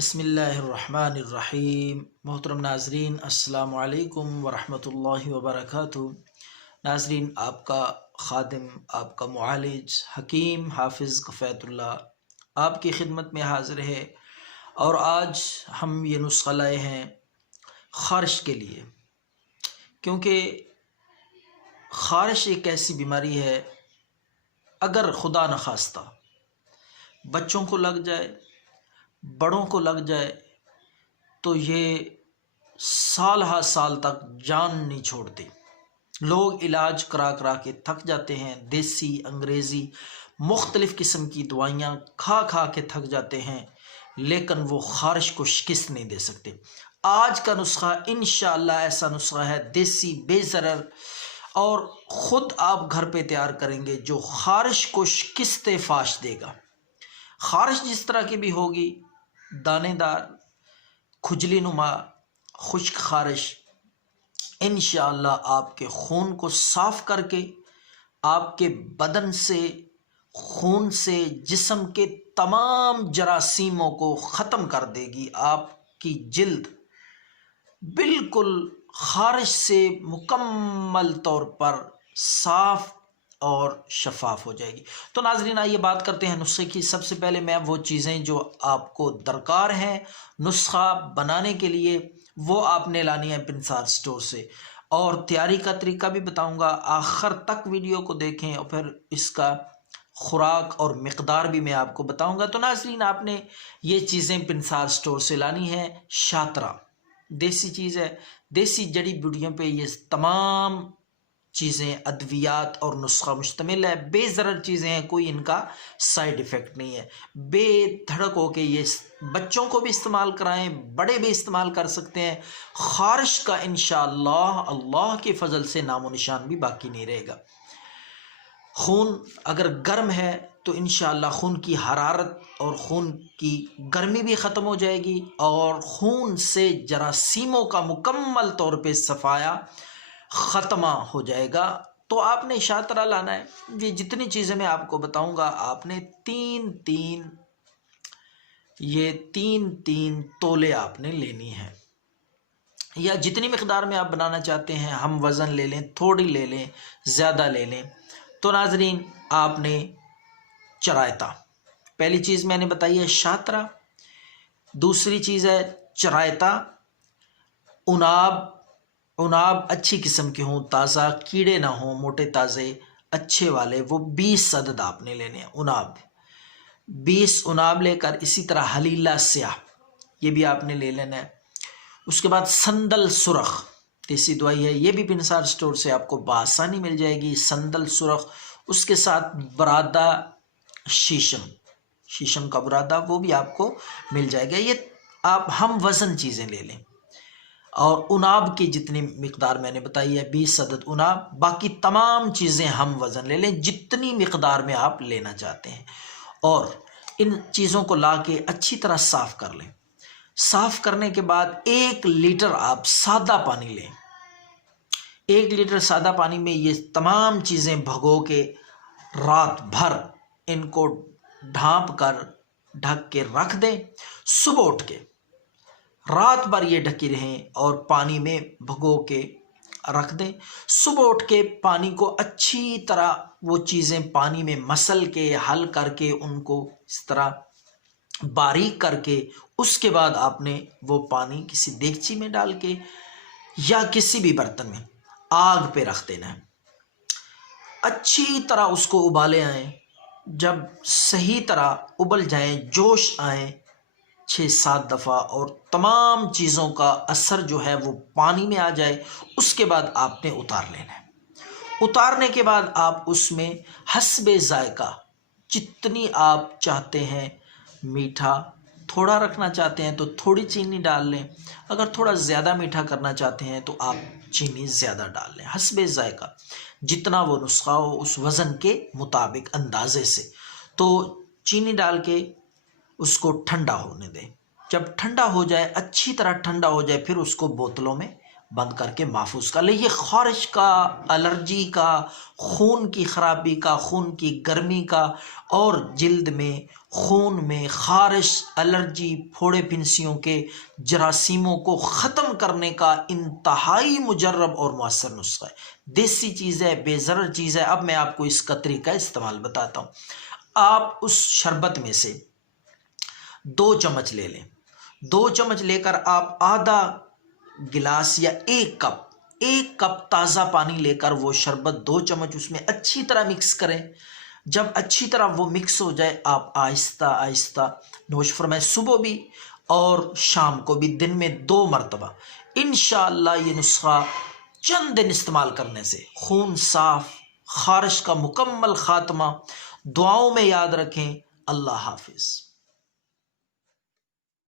بسم اللہ الرحمن الرحیم۔ محترم ناظرین، السلام علیکم ورحمۃ اللہ وبرکاتہ۔ ناظرین، آپ کا خادم، آپ کا معالج حکیم حافظ کفایت اللہ آپ کی خدمت میں حاضر ہے، اور آج ہم یہ نسخہ لائے ہیں خارش کے لیے، کیونکہ خارش ایک ایسی بیماری ہے، اگر خدا نخواستہ بچوں کو لگ جائے، بڑوں کو لگ جائے تو یہ سال ہا سال تک جان نہیں چھوڑتی۔ لوگ علاج کرا کرا کے تھک جاتے ہیں، دیسی انگریزی مختلف قسم کی دوائیاں کھا کھا کے تھک جاتے ہیں، لیکن وہ خارش کو شکست نہیں دے سکتے۔ آج کا نسخہ انشاءاللہ ایسا نسخہ ہے، دیسی، بے ضرر، اور خود آپ گھر پہ تیار کریں گے، جو خارش کو شکست فاش دے گا۔ خارش جس طرح کی بھی ہوگی، دانے دار، کھجلی نما، خشک خارش، انشاءاللہ آپ کے خون کو صاف کر کے، آپ کے بدن سے، خون سے، جسم کے تمام جراثیموں کو ختم کر دے گی۔ آپ کی جلد بالکل خارش سے مکمل طور پر صاف اور شفاف ہو جائے گی۔ تو ناظرین، آئیے بات کرتے ہیں نسخے کی۔ سب سے پہلے میں وہ چیزیں جو آپ کو درکار ہیں نسخہ بنانے کے لیے، وہ آپ نے لانی ہے پنسار سٹور سے، اور تیاری کا طریقہ بھی بتاؤں گا۔ آخر تک ویڈیو کو دیکھیں، اور پھر اس کا خوراک اور مقدار بھی میں آپ کو بتاؤں گا۔ تو ناظرین، آپ نے یہ چیزیں پنسار سٹور سے لانی ہے۔ شاطرہ دیسی چیز ہے، دیسی جڑی بوٹیوں پہ یہ تمام چیزیں، ادویات اور نسخہ مشتمل ہے، بے ضرر چیزیں ہیں، کوئی ان کا سائیڈ ایفیکٹ نہیں ہے۔ بے دھڑک ہو کے یہ بچوں کو بھی استعمال کرائیں، بڑے بھی استعمال کر سکتے ہیں۔ خارش کا انشاءاللہ اللہ کے فضل سے نام و نشان بھی باقی نہیں رہے گا۔ خون اگر گرم ہے تو انشاءاللہ خون کی حرارت اور خون کی گرمی بھی ختم ہو جائے گی، اور خون سے جراثیموں کا مکمل طور پہ صفایا ختمہ ہو جائے گا۔ تو آپ نے شاطرہ لانا ہے۔ یہ جتنی چیزیں میں آپ کو بتاؤں گا، آپ نے تین تولے آپ نے لینی ہے، یا جتنی مقدار میں آپ بنانا چاہتے ہیں۔ ہم وزن لے لیں، تھوڑی لے لیں، زیادہ لے لیں۔ تو ناظرین، آپ نے چرائتا، پہلی چیز میں نے بتائی ہے شاطرہ، دوسری چیز ہے چرائتا، عناب اچھی قسم کے ہوں، تازہ، کیڑے نہ ہوں، موٹے تازے اچھے والے، وہ 20 عدد آپ نے لینے ہیں عناب۔ 20 عناب لے کر، اسی طرح حلیلہ سیاہ، یہ بھی آپ نے لے لینا ہے۔ اس کے بعد سندل سرخ، دیسی دوائی ہے، یہ بھی پنسار سٹور سے آپ کو بآسانی مل جائے گی، سندل سرخ۔ اس کے ساتھ برادہ شیشم کا برادہ، وہ بھی آپ کو مل جائے گا۔ یہ آپ ہم وزن چیزیں لے لیں، اور عناب کی جتنی مقدار میں نے بتائی ہے 20 عدد عناب، باقی تمام چیزیں ہم وزن لے لیں جتنی مقدار میں آپ لینا چاہتے ہیں، اور ان چیزوں کو لا کے اچھی طرح صاف کر لیں۔ صاف کرنے کے بعد 1 لیٹر آپ سادہ پانی لیں۔ 1 لیٹر سادہ پانی میں یہ تمام چیزیں بھگو کے رات بھر ان کو ڈھانپ کر ڈھک کے رکھ دیں۔ صبح اٹھ کے رات بھر یہ ڈھکی رہیں اور پانی میں بھگو کے رکھ دیں۔ صبح اٹھ کے پانی کو اچھی طرح، وہ چیزیں پانی میں مسل کے، حل کر کے، ان کو اس طرح باریک کر کے، اس کے بعد آپ نے وہ پانی کسی دیگچی میں ڈال کے یا کسی بھی برتن میں آگ پہ رکھ دینا ہے۔ اچھی طرح اس کو ابالے آئیں، جب صحیح طرح ابل جائیں، جوش آئیں 6-7 دفعہ، اور تمام چیزوں کا اثر جو ہے وہ پانی میں آ جائے، اس کے بعد آپ نے اتار لینا ہے۔ اتارنے کے بعد آپ اس میں حسب ذائقہ جتنی آپ چاہتے ہیں، میٹھا تھوڑا رکھنا چاہتے ہیں تو تھوڑی چینی ڈال لیں، اگر تھوڑا زیادہ میٹھا کرنا چاہتے ہیں تو آپ چینی زیادہ ڈال لیں، حسب ذائقہ، جتنا وہ نسخہ ہو اس وزن کے مطابق اندازے سے۔ تو چینی ڈال کے اس کو ٹھنڈا ہونے دیں۔ جب ٹھنڈا ہو جائے، اچھی طرح ٹھنڈا ہو جائے، پھر اس کو بوتلوں میں بند کر کے محفوظ کر لے۔ یہ خارش کا، الرجی کا، خون کی خرابی کا، خون کی گرمی کا، اور جلد میں خون میں خارش، الرجی، پھوڑے پھنسیوں کے جراثیموں کو ختم کرنے کا انتہائی مجرب اور مؤثر نسخہ ہے۔ دیسی چیز ہے، بے ضرر چیز ہے۔ اب میں آپ کو اس قطرے کا استعمال بتاتا ہوں۔ آپ اس شربت میں سے 2 چمچ لے لیں۔ 2 چمچ لے کر آپ آدھا گلاس یا 1 کپ تازہ پانی لے کر وہ شربت 2 چمچ اس میں اچھی طرح مکس کریں۔ جب اچھی طرح وہ مکس ہو جائے، آپ آہستہ آہستہ نوش فرمائیں، صبح بھی اور شام کو بھی، دن میں 2 مرتبہ۔ انشاءاللہ یہ نسخہ چند دن استعمال کرنے سے خون صاف، خارش کا مکمل خاتمہ۔ دعاؤں میں یاد رکھیں۔ اللہ حافظ۔